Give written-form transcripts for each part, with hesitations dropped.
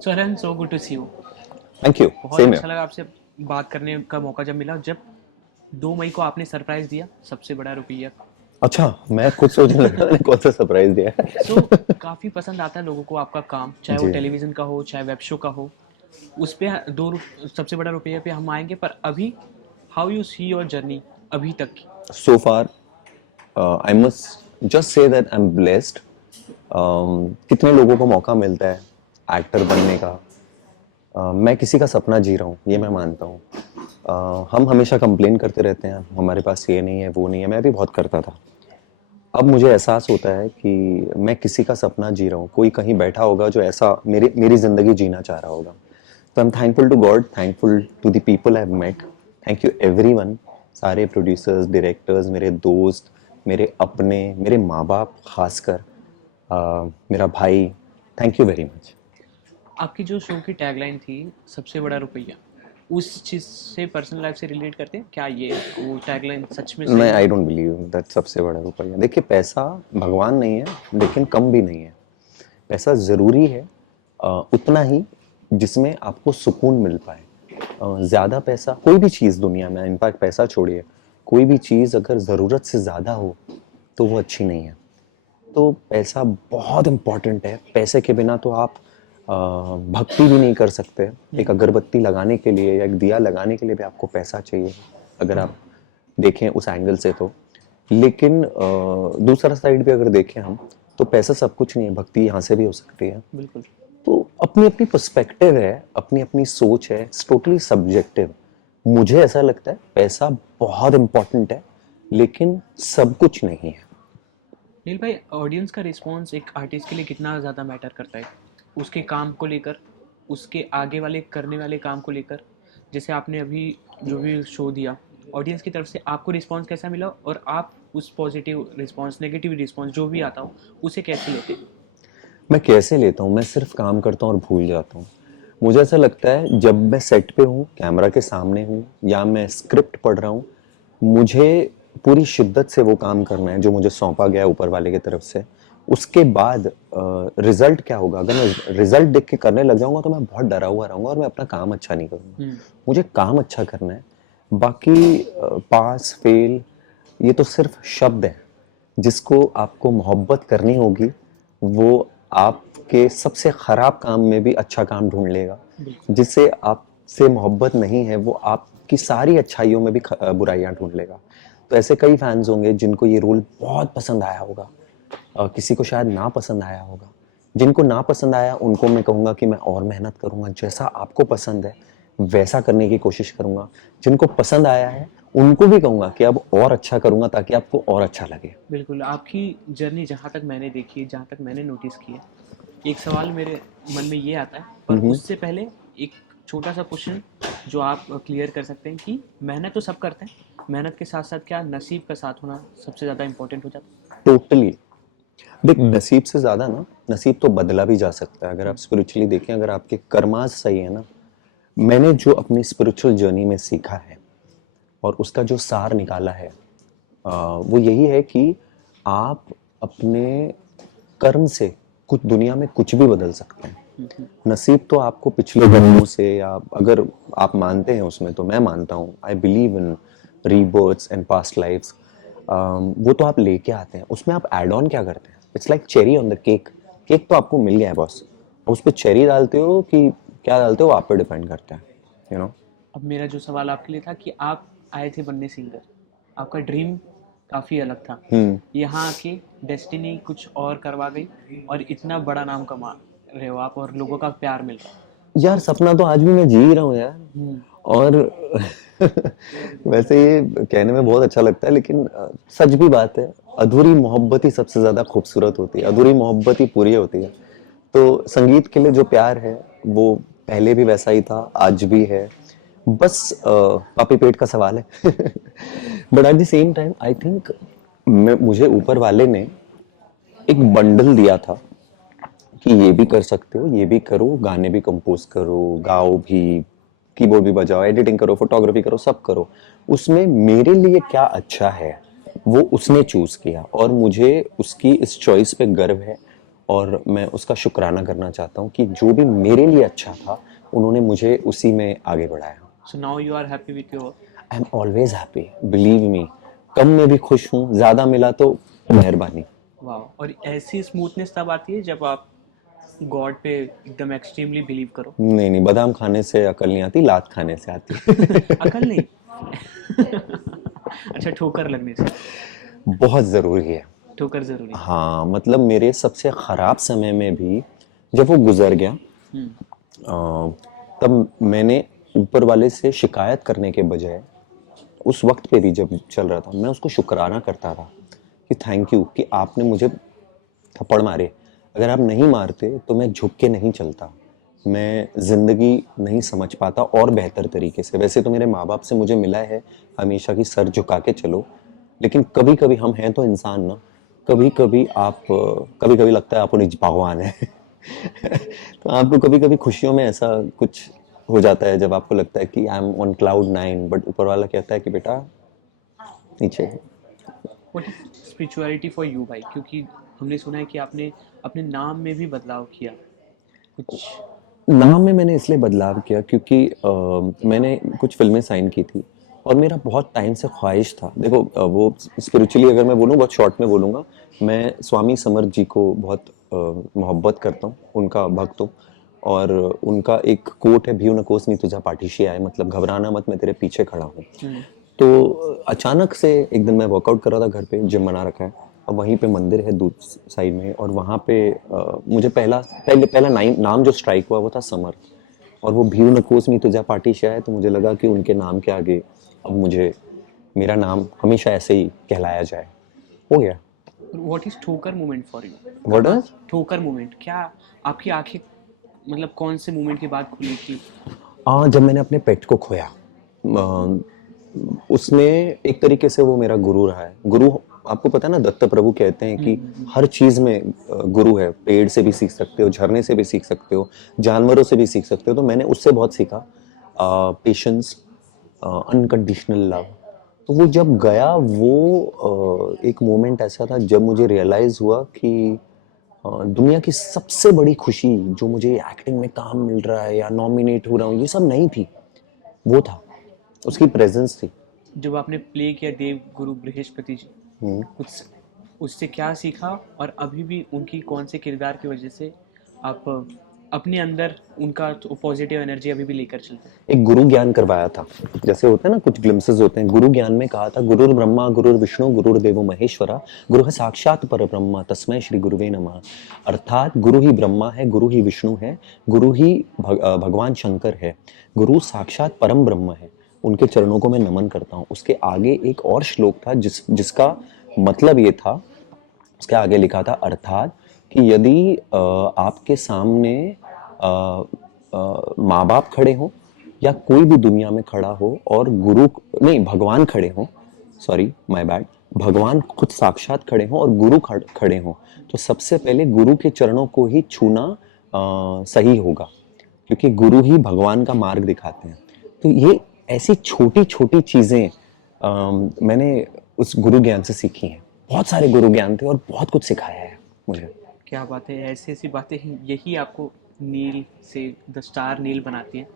Saran, so good to see you. Thank you. बहुत same है। अच्छा लगा आपसे बात करने का मौका जब मिला, जब 2 मई को आपने सरप्राइज दिया सबसे बड़ा रुपया। अच्छा, मैं खुद सोचने लगा मैंने कौन सा सरप्राइज दिया है। सो काफ़ी पसंद आता है लोगों को आपका काम, चाहे वो जी। टेलीविज़न का हो चाहे वेब शो का हो। उस पे सबसे बड़ा रुपया पे हम आएंगे, पर अभी how you see your journey अभी तक की। So far I must just say that I am blessed. कितने लोगों को मौका मिलता है एक्टर बनने का। मैं किसी का सपना जी रहा हूँ, ये मैं मानता हूँ। हम हमेशा कंप्लेन करते रहते हैं हमारे पास ये नहीं है वो नहीं है, मैं भी बहुत करता था। अब मुझे एहसास होता है कि मैं किसी का सपना जी रहा हूँ, कोई कहीं बैठा होगा जो ऐसा मेरी मेरी जिंदगी जीना चाह रहा होगा। तो I am thankful to God, thankful to the people I have met. Thank you everyone. सारे प्रोड्यूसर्स, डायरेक्टर्स, मेरे दोस्त, मेरे अपने, मेरे माँ बाप खासकर, मेरा भाई, थैंक यू वेरी मच। आपकी जो शो की टैगलाइन थी, सबसे बड़ा रुपया, उस चीज़ से पर्सनल लाइफ से रिलेट करते हैं क्या? ये वो टैगलाइन सच में मैं सही आई है? डोंट बिलीव दैट सबसे बड़ा रुपया। देखिए, पैसा भगवान नहीं है, लेकिन कम भी नहीं है। पैसा ज़रूरी है, उतना ही जिसमें आपको सुकून मिल पाए। ज़्यादा पैसा, कोई भी चीज़ दुनिया में, इनफैक्ट पैसा छोड़िए, कोई भी चीज़ अगर ज़रूरत से ज़्यादा हो तो वो अच्छी नहीं है। तो पैसा बहुत इम्पोर्टेंट है। पैसे के बिना तो आप भक्ति भी नहीं कर सकते। एक अगरबत्ती लगाने के लिए या एक दिया लगाने के लिए भी आपको पैसा चाहिए, अगर आप देखें उस एंगल से तो। लेकिन दूसरा साइड भी अगर देखें हम, तो पैसा सब कुछ नहीं है, भक्ति यहाँ से भी हो सकती है। बिल्कुल। तो अपनी अपनी पर्सपेक्टिव है, अपनी अपनी सोच है, इट्स टोटली सब्जेक्टिव। मुझे ऐसा लगता है पैसा बहुत इंपॉर्टेंट है, लेकिन सब कुछ नहीं है। नील भाई, ऑडियंस का रिस्पॉन्स एक आर्टिस्ट के लिए कितना ज़्यादा मैटर करता है, उसके काम को लेकर, उसके आगे वाले करने वाले काम को लेकर? जैसे आपने अभी जो भी शो दिया, ऑडियंस की तरफ से आपको रिस्पॉन्स कैसा मिला, और आप उस पॉजिटिव रिस्पॉन्स, नेगेटिव रिस्पॉन्स जो भी आता हो, उसे कैसे लेते हैं? मैं कैसे लेता हूँ? मैं सिर्फ काम करता हूँ और भूल जाता हूँ। मुझे ऐसा लगता है जब मैं सेट पे हूँ, कैमरा के सामने हूँ, या मैं स्क्रिप्ट पढ़ रहा हूँ, मुझे पूरी शिद्दत से वो काम करना है जो मुझे सौंपा गया है ऊपर वाले की तरफ से। उसके बाद रिजल्ट क्या होगा, अगर मैं रिजल्ट देख के करने लग जाऊंगा तो मैं बहुत डरा हुआ रहूंगा और मैं अपना काम अच्छा नहीं करूंगा। मुझे काम अच्छा करना है। बाकी पास फेल, ये तो सिर्फ शब्द है। जिसको आपको मोहब्बत करनी होगी, वो आपके सबसे खराब काम में भी अच्छा काम ढूंढ लेगा। बिल्कुल। जिसे आपसे मोहब्बत नहीं है, वो आपकी सारी अच्छाइयों में भी बुराइयां ढूंढ लेगा। तो ऐसे कई फैंस होंगे जिनको ये रोल बहुत पसंद आया होगा, किसी को शायद ना पसंद आया होगा। जिनको ना पसंद आया उनको मैं कहूँगा कि मैं और मेहनत करूँगा, जैसा आपको पसंद है वैसा करने की कोशिश करूँगा। जिनको पसंद आया है उनको भी कहूँगा कि अब और अच्छा करूँगा ताकि आपको और अच्छा लगे। बिल्कुल, आपकी जर्नी जहाँ तक मैंने देखी है, जहाँ तक मैंने नोटिस किया है, एक सवाल मेरे मन में ये आता है, पर उससे पहले एक छोटा सा क्वेश्चन जो आप क्लियर कर सकते हैं कि मेहनत तो सब करते हैं, मेहनत के साथ साथ क्या नसीब का साथ होना सबसे ज़्यादा इंपॉर्टेंट हो जाता टोटली। देख, नसीब से ज्यादा ना, नसीब तो बदला भी जा सकता है अगर आप स्पिरिचुअली देखें, अगर आपके कर्मास सही है ना। मैंने जो अपनी स्पिरिचुअल जर्नी में सीखा है और उसका जो सार निकाला है, वो यही है कि आप अपने कर्म से कुछ दुनिया में कुछ भी बदल सकते हैं। है? नसीब तो आपको पिछले जन्मों से, या अगर आप मानते हैं उसमें, तो मैं मानता हूँ, I believe in rebirths and past lifes. वो तो आप लेके आते हैं, उसमें आप ऐड ऑन क्या करते हैं? It's like cherry on the cake. Cake तो आपको मिल गया है बॉस, उस पर चेरी डालते हो कि क्या डालते हो, आप पे डिपेंड करता है, यू नो। अब मेरा जो सवाल आपके लिए था कि आप आए थे बनने सिंगर, आपका ड्रीम काफ़ी अलग था, यहाँ आके डेस्टिनी कुछ और करवा गई और इतना बड़ा नाम कमा रहे हो आप, और लोगों का प्यार मिल रहा यार, सपना तो आज भी मैं जी ही रहा हूँ यार। है। और वैसे ये कहने में बहुत अच्छा लगता है, लेकिन सच भी बात है। अधूरी मोहब्बत ही सबसे ज्यादा खूबसूरत होती है, अधूरी मोहब्बत ही पूरी होती है। तो संगीत के लिए जो प्यार है वो पहले भी वैसा ही था, आज भी है। बस पापी पेट का सवाल है। But at the same time I think मुझे ऊपर वाले ने एक बंडल दिया था कि ये भी कर सकते हो, ये भी करो, गाने भी कंपोज करो, गाओ भी, कीबोर्ड भी बजाओ, एडिटिंग करो, फोटोग्राफी करो, सब करो। उसमें मेरे लिए क्या अच्छा है वो उसने चूज किया, और मुझे उसकी इस चॉइस पे गर्व है। और मैं उसका शुक्राना करना चाहता हूँ कि जो भी मेरे लिए अच्छा था उन्होंने मुझे उसी में आगे बढ़ाया। So now you are happy with your work. I am always happy, believe me. कम में भी खुश हूँ, ज़्यादा मिला तो मेहरबानी। वाह, और ऐसी स्मूथनेस तब आती है जब आप गॉड पे एकदम एक्सट्रीमली बिलीव करो। नहीं नहीं, बादाम खाने से अकल नहीं आती, लात खाने से आती है। अकल नहीं। अच्छा, ठोकर लगने से। बहुत ज़रूरी है। ठोकर जरूरी है। हाँ मतलब मेरे सबसे ख़राब समय में भी जब वो गुजर गया हम्म। तब मैंने ऊपर वाले से शिकायत करने के बजाय उस वक्त पे भी जब चल रहा था मैं उसको शुक्राना करता रहा कि थैंक यू कि आपने मुझे थप्पड़ मारे। अगर आप नहीं मारते तो मैं झुक के नहीं चलता, मैं ज़िंदगी नहीं समझ पाता और बेहतर तरीके से। वैसे तो मेरे माँ बाप से मुझे मिला है हमेशा कि सर झुका के चलो, लेकिन कभी कभी हम हैं तो इंसान ना, कभी कभी कभी कभी लगता है आप निज भगवान है। तो आपको कभी कभी खुशियों में ऐसा कुछ हो जाता है जब आपको लगता है कि I am on cloud 9, but ऊपर वाला कहता है कि बेटा नीचे है। What is spirituality for you भाई? क्योंकि हमने सुना है कि आपने अपने नाम में भी बदलाव किया कुछ। नाम में मैंने इसलिए बदलाव किया क्योंकि मैंने कुछ फिल्में साइन की थी और मेरा बहुत टाइम से ख्वाहिश था। देखो वो स्पिरिचुअली अगर मैं बोलूँ, बहुत शॉर्ट में बोलूँगा, मैं स्वामी समर्थ जी को बहुत मोहब्बत करता हूँ, उनका भक्त हूँ। और उनका एक कोट है, भीव न कोस मी तुझा पाठीशी आए, मतलब घबराना मत मैं तेरे पीछे खड़ा हूँ। तो अचानक से एक दिन मैं वर्कआउट कर रहा था घर पे, जिम बना रखा है और वहीं पे मंदिर है दूर साइड में, और वहाँ पे मुझे पहला नाम जो स्ट्राइक हुआ वो था समर्थ। और वो भीव न कोस मी तुझा पाठीशी आए, तो मुझे लगा कि उनके नाम के आगे अब मुझे मेरा नाम हमेशा ऐसे ही कहलाया जाए। हो गया। व्हाट इज ठोकर मोमेंट फॉर यू? What कहाँ is? ठोकर मोमेंट? क्या आपकी आंखें मतलब कौन से मोमेंट के बाद खुली थी? जब मैंने अपने पेट को खोया, उसमें एक तरीके से वो मेरा गुरु रहा है। गुरु, आपको पता है ना, दत्त प्रभु कहते हैं कि हर चीज में गुरु है। पेड़ से भी सीख सकते हो, झरने से भी सीख सकते हो, जानवरों से भी सीख सकते हो। तो मैंने उससे बहुत सीखा, पेशेंस, अनकंडीशनल लव। तो वो जब गया, वो एक मोमेंट ऐसा था जब मुझे रियलाइज हुआ कि दुनिया की सबसे बड़ी खुशी जो मुझे एक्टिंग में काम मिल रहा है या नॉमिनेट हो रहा हूँ, ये सब नहीं थी, वो था, उसकी प्रेजेंस थी। जब आपने प्ले किया देव गुरु बृहस्पति जी, उस उससे क्या सीखा? और अभी भी उनकी कौन से किरदार की वजह से आप अपने अंदर उनका पॉजिटिव एनर्जी अभी भी लेकर चलते हैं? एक गुरु ज्ञान करवाया था, जैसे होता है ना कुछ ग्लिम्सेस होते हैं। गुरु ज्ञान में कहा था, गुरुर ब्रह्मा गुरुर विष्णु गुरुर्देवो महेश्वरा गुरु है साक्षात पर ब्रह्म तस्मै श्री गुरुवे नमः। अर्थात गुरु ही ब्रह्मा है, गुरु ही विष्णु है, गुरु ही भगवान शंकर है, गुरु साक्षात परम ब्रह्म है। उनके चरणों को मैं नमन करता हूँ। उसके आगे एक और श्लोक था जिसका मतलब ये था, उसके आगे लिखा था, अर्थात कि यदि आपके सामने माँ बाप खड़े हों या कोई भी दुनिया में खड़ा हो और गुरु नहीं, भगवान खड़े हों, सॉरी माय बैड, भगवान खुद साक्षात खड़े हों और गुरु खड़े हों, तो सबसे पहले गुरु के चरणों को ही छूना सही होगा, क्योंकि गुरु ही भगवान का मार्ग दिखाते हैं। तो ये ऐसी छोटी छोटी चीज़ें मैंने उस गुरु ज्ञान से सीखी हैं। बहुत सारे गुरु ज्ञान थे और बहुत कुछ सिखाया है मुझे। क्या बात है! ऐसी ऐसी बातें ही यही आपको नील से द स्टार नील बनाती हैं।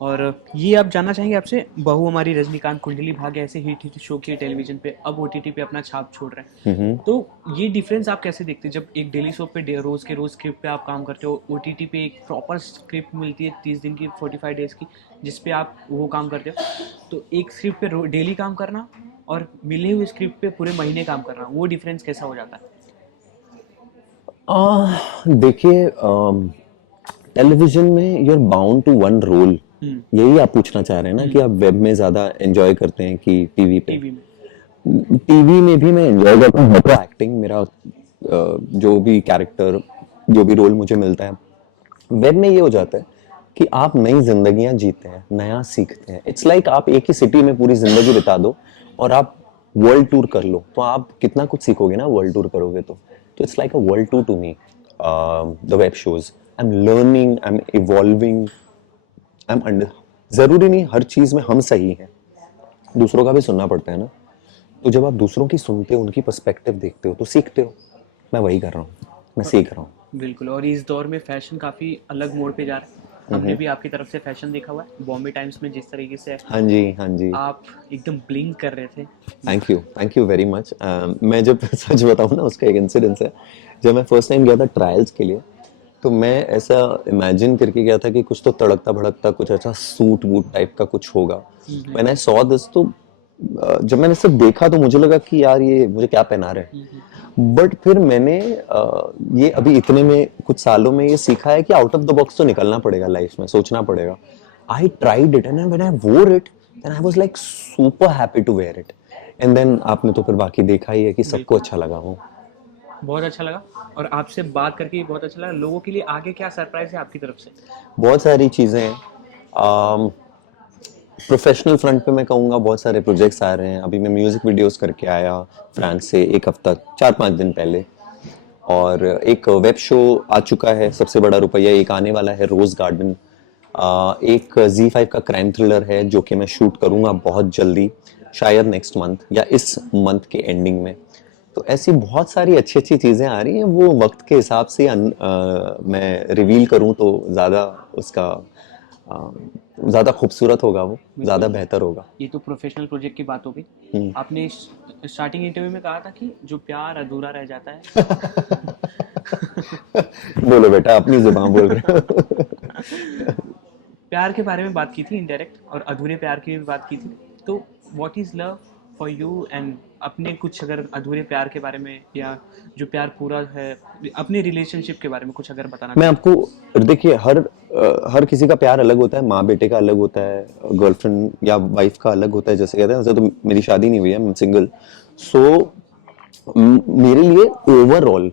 और ये आप जानना चाहेंगे आपसे, बहू हमारी रजनीकांत, कुंडली भाग्य ऐसे हिट शो किए टेलीविजन पे, अब ओटीटी पे अपना छाप छोड़ रहे हैं। तो ये डिफरेंस आप कैसे देखते हैं जब एक डेली शो पे रोज के रोज स्क्रिप्ट पे आप काम करते हो, ओटीटी पे एक प्रॉपर स्क्रिप्ट मिलती है 30 दिन की, 45 डेज की, जिस पे आप वो काम करते हो। तो एक स्क्रिप्ट पे डेली काम करना और मिले हुए स्क्रिप्ट पे पूरे महीने काम करना, वो डिफरेंस कैसा हो जाता है? देखिए, टेलीविजन में you are bound to one role. यही आप पूछना चाह रहे हैं ना, कि आप वेब में ज्यादा एंजॉय करते हैं कि टीवी पे? टीवी में टीवी में भी मैं एंजॉय करता हूँ, तो एक्टिंग मेरा जो भी कैरेक्टर, जो भी रोल मुझे मिलता है। वेब में ये हो जाता है कि आप नई जिंदगियां जीते हैं, नया सीखते हैं। इट्स लाइक आप एक ही सिटी में पूरी जिंदगी बिता दो और आप वर्ल्ड टूर कर लो, तो आप कितना कुछ सीखोगे ना वर्ल्ड टूर करोगे तो। It's like a world tour to me, the web shows. I am learning, I am evolving, I am under. जरूरी नहीं हर चीज में हम सही हैं, दूसरों का भी सुनना पड़ता है ना। तो जब आप दूसरों की सुनते हो, उनकी पर्सपेक्टिव देखते हो, तो सीखते हो। मैं वही कर रहा हूँ। मैं सीख रहा हूँ। बिल्कुल। और इस दौर में फैशन काफ़ी अलग मोड़ पे जा रहा है। हमने भी आपकी तरफ से फैशन देखा हुआ है बॉम्बे टाइम्स में, जिस तरीके से हाँ जी, हाँ जी। आप एकदम ब्लिंक कर रहे थे। Thank you very much. मैं जब सच बताऊँ ना, उसका एक इंसिडेंस है। जब मैं फर्स्ट टाइम गया था ट्रायल्स के लिए, तो मैं ऐसा इमेजिन करके गया था कि कुछ तो तड़कता भड़कता कुछ ऐसा सूट वूट टाइप का कुछ होगा। व्हेन आई सॉ दिस, तो जब मैंने सब देखा तो मुझे लगा कि यार ये मुझे क्या पहना रहे हैं। बट फिर मैंने ये अभी इतने में कुछ सालों में ये सीखा है कि आउट ऑफ द बॉक्स तो निकलना पड़ेगा लाइफ में, सोचना पड़ेगा। I tried it and when I wore it then I was like super happy to wear it. And then आपने तो फिर बाकी देखा ही है कि सबको बिल्कुल, अच्छा लगा वो। बहुत अच्छा लगा। और आपसे बात करके भी बहुत अच्छा लगा। लोगों के लिए आगे क्या सरप्राइज़ है आपकी तरफ से? बहुत सारी चीजें हैं। प्रोफेशनल फ्रंट पे मैं कहूँगा बहुत सारे प्रोजेक्ट्स आ रहे हैं। अभी मैं म्यूजिक वीडियोस करके आया फ्रांस से एक हफ्ता 4-5 दिन पहले। और एक वेब शो आ चुका है, सबसे बड़ा रुपया। एक आने वाला है, रोज गार्डन। एक Z5 का क्राइम थ्रिलर है जो कि मैं शूट करूंगा बहुत जल्दी, शायद नेक्स्ट मंथ या इस मंथ के एंडिंग में। तो ऐसी बहुत सारी अच्छी अच्छी चीज़ें आ रही हैं। वो वक्त के हिसाब से मैं रिवील करूं तो ज़्यादा उसका ज़्यादा खूबसूरत होगा, वो ज़्यादा बिल्कुल। बेहतर होगा। ये तो प्रोफेशनल प्रोजेक्ट की बात हो गई। आपने स्टार्टिंग इंटरव्यू में कहा था कि जो प्यार अधूरा रह जाता है। बोलो बेटा, अपनी जुबान बोल रहे हो। प्यार के बारे में बात की थी इनडायरेक्ट, और अधूरे प्यार की भी बात की थी। तो what is love for you, and अपने कुछ अगर अधूरे प्यार के बारे में, या जो प्यार पूरा है, अपने रिलेशनशिप के बारे में कुछ अगर बताना मैं चाहें। आपको, देखिए, हर किसी का प्यार अलग होता है। माँ बेटे का अलग होता है, गर्लफ्रेंड या वाइफ का अलग होता है। जैसे कहते हैं, वैसे तो मेरी शादी नहीं हुई है, मैं सिंगल। सो मेरे लिए ओवरऑल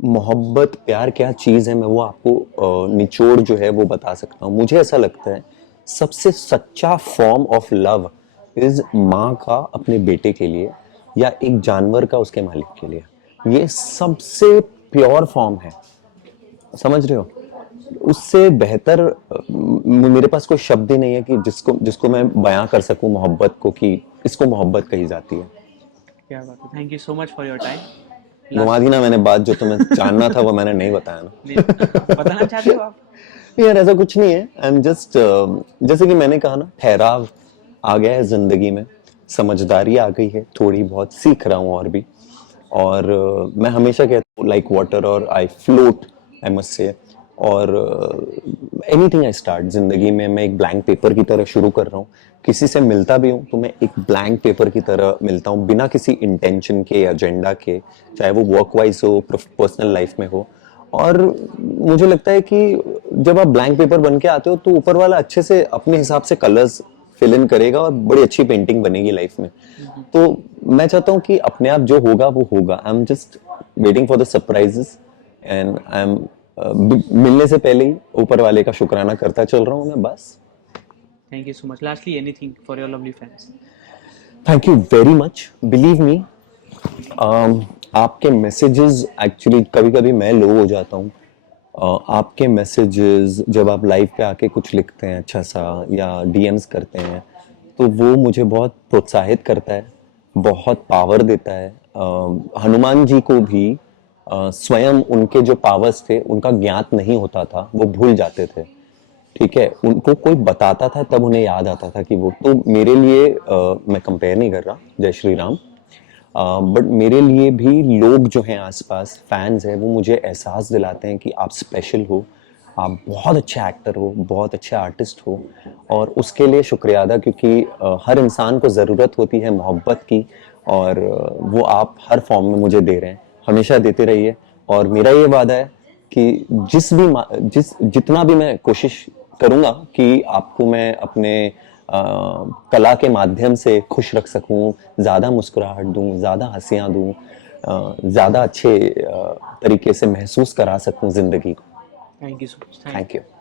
मोहब्बत प्यार क्या चीज़ है, मैं वो आपको निचोड़ जो है वो बता सकता हूँ। मुझे ऐसा लगता है सबसे सच्चा फॉर्म ऑफ लव इज माँ का अपने बेटे के लिए, या एक जानवर का उसके मालिक के लिए। ये सबसे प्योर फॉर्म है, समझ रहे हो? उससे बेहतर मेरे पास कोई शब्द ही नहीं है कि जिसको जिसको मैं बयां कर सकूं मोहब्बत को, कि इसको मोहब्बत कही जाती है। क्या बात है। Thank you so much for your time. घुमा लास्ट। दी ना मैंने बात, जो तुम्हें जानना था वो मैंने नहीं बताया ना। नहीं, बताना चाहते हो आप? यार ऐसा कुछ नहीं है, आई एम जस्ट, जैसे कि मैंने कहा ना, ठहराव आ गया है जिंदगी में, समझदारी आ गई है, थोड़ी बहुत सीख रहा हूँ और भी। और मैं हमेशा कहता हूँ लाइक वाटर, और आई फ्लोट, आई मस्ट से। और एनीथिंग आई स्टार्ट जिंदगी में, मैं एक ब्लैंक पेपर की तरह शुरू कर रहा हूँ। किसी से मिलता भी हूँ तो मैं एक ब्लैंक पेपर की तरह मिलता हूँ, बिना किसी इंटेंशन के, एजेंडा के, चाहे वो वर्क वाइज हो, पर्सनल लाइफ में हो। और मुझे लगता है कि जब आप ब्लैंक पेपर बन के आते हो तो ऊपर वाला अच्छे से अपने हिसाब से कलर्स फिल इन करेगा और बड़ी अच्छी पेंटिंग बनेगी लाइफ में। तो मैं चाहता हूँ कि अपने आप जो होगा वो होगा। I am just waiting for the surprises, and I am मिलने से पहले ही ऊपर वाले का शुक्राना करता चल रहा हूँ मैं, बस। Thank you so much. Lastly, anything for your lovely fans. Thank you very much, believe me. आपके मैसेजेस, एक्चुअली कभी कभी मैं लो हो जाता हूँ। आपके मैसेजेस जब आप लाइव पे आके कुछ लिखते हैं अच्छा सा, या डीएम्स करते हैं, तो वो मुझे बहुत प्रोत्साहित करता है, बहुत पावर देता है। हनुमान जी को भी स्वयं उनके जो पावर्स थे उनका ज्ञात नहीं होता था, वो भूल जाते थे। ठीक है, उनको कोई बताता था तब उन्हें याद आता था कि वो तो मेरे लिए, मैं कंपेयर नहीं कर रहा, जय श्री राम। बट मेरे लिए भी लोग जो हैं आसपास, फैंस हैं, वो मुझे एहसास दिलाते हैं कि आप स्पेशल हो, आप बहुत अच्छे एक्टर हो, बहुत अच्छे आर्टिस्ट हो। और उसके लिए शुक्रिया अदा, क्योंकि हर इंसान को ज़रूरत होती है मोहब्बत की, और वो आप हर फॉर्म में मुझे दे रहे हैं, हमेशा देते रहिए। और मेरा ये वादा है कि जितना भी मैं कोशिश करूँगा कि आपको मैं अपने कला के माध्यम से खुश रख सकूं, ज़्यादा मुस्कुराहट दूं, ज़्यादा हंसियां दूं, ज़्यादा अच्छे तरीके से महसूस करा सकूं ज़िंदगी को। Thank you so much. Thank thank you. You.